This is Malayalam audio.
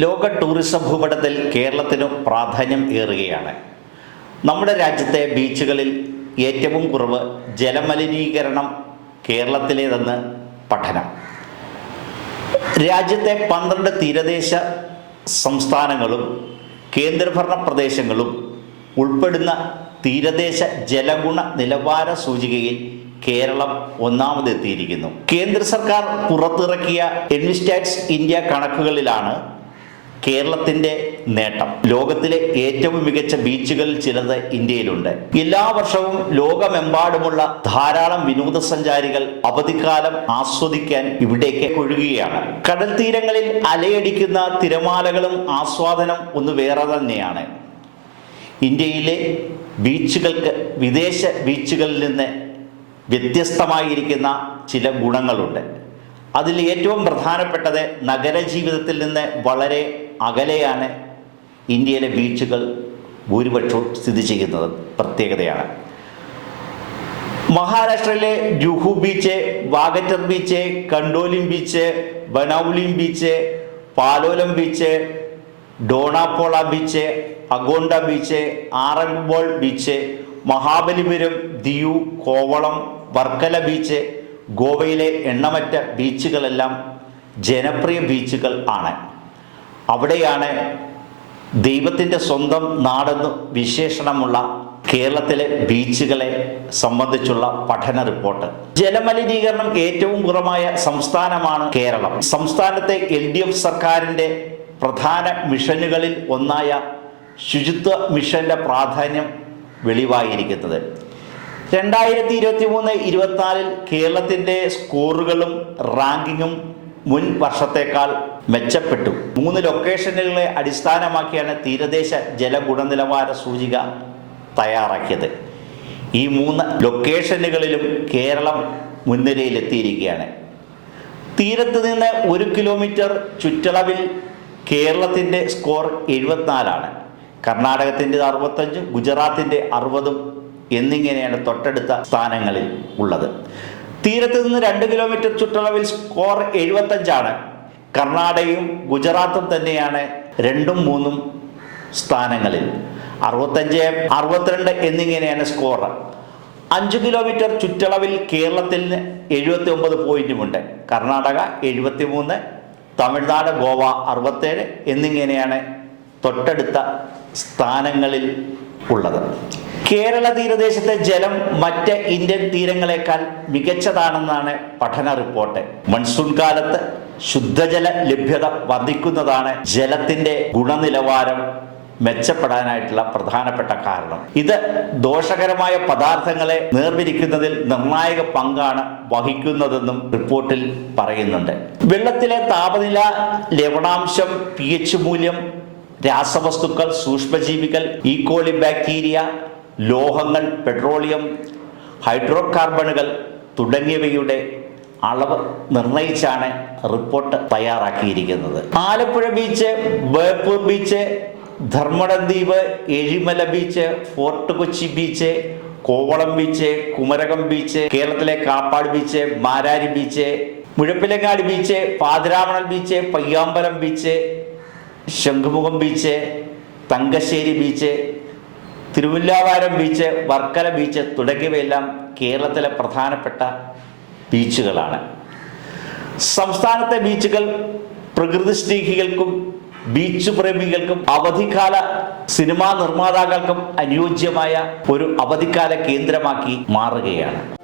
ലോക ടൂറിസം ഭൂപടത്തിൽ കേരളത്തിന് പ്രാധാന്യം ഏറുകയാണ്. നമ്മുടെ രാജ്യത്തെ ബീച്ചുകളിൽ ഏറ്റവും കുറവ് ജലമലിനീകരണം കേരളത്തിലേതെന്ന് പഠനം. രാജ്യത്തെ പന്ത്രണ്ട് തീരദേശ സംസ്ഥാനങ്ങളും കേന്ദ്രഭരണ പ്രദേശങ്ങളും ഉൾപ്പെടുന്ന തീരദേശ ജലഗുണ നിലവാര സൂചികയിൽ കേരളം ഒന്നാമതെത്തിയിരിക്കുന്നു. കേന്ദ്ര സർക്കാർ പുറത്തിറക്കിയ എൻവിസ്റ്റാറ്റ്സ് ഇന്ത്യ കണക്കുകളിലാണ് കേരളത്തിന്റെ നേട്ടം. ലോകത്തിലെ ഏറ്റവും മികച്ച ബീച്ചുകളിൽ ചിലത് ഇന്ത്യയിലുണ്ട്. എല്ലാ വർഷവും ലോകമെമ്പാടുമുള്ള ധാരാളം വിനോദസഞ്ചാരികൾ അവധിക്കാലം ആസ്വദിക്കാൻ ഇവിടേക്ക് ഒഴുകുകയാണ്. കടൽ തീരങ്ങളിൽ അലയടിക്കുന്ന തിരമാലകളും ആസ്വാദനം ഒന്ന് വേറെ തന്നെയാണ്. ഇന്ത്യയിലെ ബീച്ചുകൾക്ക് വിദേശ ബീച്ചുകളിൽ നിന്ന് വ്യത്യസ്തമായിരിക്കുന്ന ചില ഗുണങ്ങളുണ്ട്. അതിൽ ഏറ്റവും പ്രധാനപ്പെട്ടത് നഗരജീവിതത്തിൽ നിന്ന് വളരെ അകലെയാണ് ഇന്ത്യയിലെ ബീച്ചുകൾ ഭൂരിപക്ഷവും സ്ഥിതി ചെയ്യുന്നത്. പ്രത്യേകതയാണ്. മഹാരാഷ്ട്രയിലെ Juhu beach Vagator beach Candolim beach Benaulim beach Palolem beach Dona Paula beach Agonda beach Arambol beach Mahabalipuram Diu Kovalam Varkala beach ഗോവയിലെ എണ്ണമറ്റ ബീച്ചുകളെല്ലാം ജനപ്രിയ ബീച്ചുകൾ ആണ്. അവിടെയാണ് ദൈവത്തിന്റെ സ്വന്തം നാടെന്ന് വിശേഷണമുള്ള കേരളത്തിലെ ബീച്ചുകളെ സംബന്ധിച്ചുള്ള പഠന റിപ്പോർട്ട്. ജലമലിനീകരണം ഏറ്റവും കുറവായ സംസ്ഥാനമാണ് കേരളം. സംസ്ഥാനത്തെ എൽ ഡി എഫ് സർക്കാരിന്റെ പ്രധാന മിഷനുകളിൽ ഒന്നായ ശുചിത്വ മിഷന്റെ പ്രാധാന്യം വെളിവായിരിക്കുന്നത്. രണ്ടായിരത്തി ഇരുപത്തി മൂന്ന് ഇരുപത്തിനാലിൽ കേരളത്തിന്റെ സ്കോറുകളും റാങ്കിങ്ങും മുൻ വർഷത്തേക്കാൾ മെച്ചപ്പെട്ടു. മൂന്ന് ലൊക്കേഷനുകളെ അടിസ്ഥാനമാക്കിയാണ് തീരദേശ ജല ഗുണനിലവാര സൂചിക തയ്യാറാക്കിയത്. ഈ മൂന്ന് ലൊക്കേഷനുകളിലും കേരളം മുൻനിരയിലെത്തിയിരിക്കുകയാണ്. തീരത്ത് നിന്ന് ഒരു കിലോമീറ്റർ ചുറ്റളവിൽ കേരളത്തിന്റെ സ്കോർ എഴുപത്തിനാലാണ്. കർണാടകത്തിന്റെ അറുപത്തഞ്ചും ഗുജറാത്തിന്റെ അറുപതും എന്നിങ്ങനെയാണ് തൊട്ടടുത്ത സ്ഥാനങ്ങളിൽ ഉള്ളത്. തീരത്ത് നിന്ന് രണ്ട് കിലോമീറ്റർ ചുറ്റളവിൽ സ്കോർ എഴുപത്തഞ്ചാണ്. കർണാടകയും ഗുജറാത്തും തന്നെയാണ് രണ്ടും മൂന്നും സ്ഥാനങ്ങളിൽ. അറുപത്തഞ്ച് അറുപത്തിരണ്ട് എന്നിങ്ങനെയാണ് സ്കോർ അഞ്ച് കിലോമീറ്റർ ചുറ്റളവിൽ കേരളത്തിൽ എഴുപത്തി ഒമ്പത് പോയിന്റുമുണ്ട് കർണാടക എഴുപത്തി മൂന്ന് തമിഴ്നാട് ഗോവ അറുപത്തേഴ് എന്നിങ്ങനെയാണ് തൊട്ടടുത്ത സ്ഥാനങ്ങളിൽ ഉള്ളത്. കേരള തീരദേശത്തെ ജലം മറ്റ് ഇന്ത്യൻ തീരങ്ങളെക്കാൾ മികച്ചതാണെന്നാണ് പഠന റിപ്പോർട്ട്. മൺസൂൺ കാലത്ത് ശുദ്ധജല ലഭ്യത വർദ്ധിക്കുന്നതാണ് ജലത്തിന്റെ ഗുണനിലവാരം മെച്ചപ്പെടാനായിട്ടുള്ള പ്രധാനപ്പെട്ട കാരണം. ഇത് ദോഷകരമായ പദാർത്ഥങ്ങളെ നേർവിരിക്കുന്നതിൽ നിർണായക പങ്കാണ് വഹിക്കുന്നതെന്നും റിപ്പോർട്ടിൽ പറയുന്നുണ്ട്. വെള്ളത്തിലെ താപനില ലവണാംശം പി എച്ച് മൂല്യം രാസവസ്തുക്കൾ സൂക്ഷ്മജീവികൾ ഈക്കോളി ബാക്ടീരിയ ലോഹങ്ങൾ പെട്രോളിയം ഹൈഡ്രോ കാർബണുകൾ തുടങ്ങിയവയുടെ അളവ് നിർണയിച്ചാണ് റിപ്പോർട്ട് തയ്യാറാക്കിയിരിക്കുന്നത്. ആലപ്പുഴ ബീച്ച് ബേപ്പൂർ ബീച്ച് ധർമ്മടം ദ്വീപ് Ezhimala beach fort Kochi beach Kovalam beach Kumarakom beach കേരളത്തിലെ Kappad beach Marari beach Muzhappilangad beach Pathiramanal beach Payyambalam beach Shanghumukham beach Thangassery beach Thiruvallam beach Varkala beach തുടങ്ങിയവയെല്ലാം കേരളത്തിലെ പ്രധാനപ്പെട്ട ബീച്ചുകളാണ്. സംസ്ഥാനത്തെ ബീച്ചുകൾ പ്രകൃതി സ്നേഹികൾക്കും ബീച്ച് പ്രേമികൾക്കും അവധിക്കാല സിനിമാ നിർമ്മാതാക്കൾക്കും അനുയോജ്യമായ ഒരു അവധിക്കാല കേന്ദ്രമാക്കി മാറുകയാണ്.